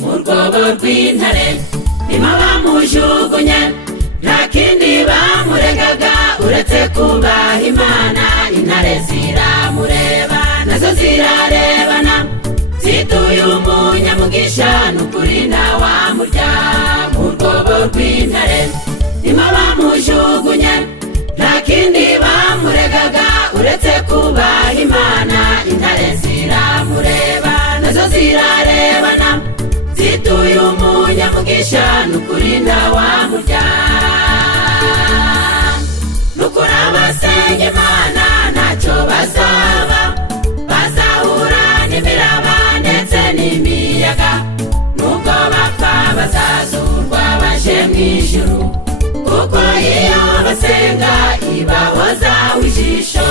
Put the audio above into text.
mu rwobo rw'intare nimo bamujugunye, nta kindi bamuregaga uretse kubaha Imana. Intare ziramureba nazo zirarebana, zituye umunyamugisha n'ukuri ntawamurya. Mu rwobo rw'intare nimo bamujugunye, nta kindi bamuregaga uretse kubaha Imana. Intare ziramureba nazo zirarebana, zituye umunyamugisha n'ukuri ntawamurya. N'ukuri abasenga Imana ntacyo bazaba, bazahura n'imiraba ndetse n'imiyaga, nubwo bapfa bazazurwa baje mu ijuru, kuko iyo basenga ibahozaho ijisho.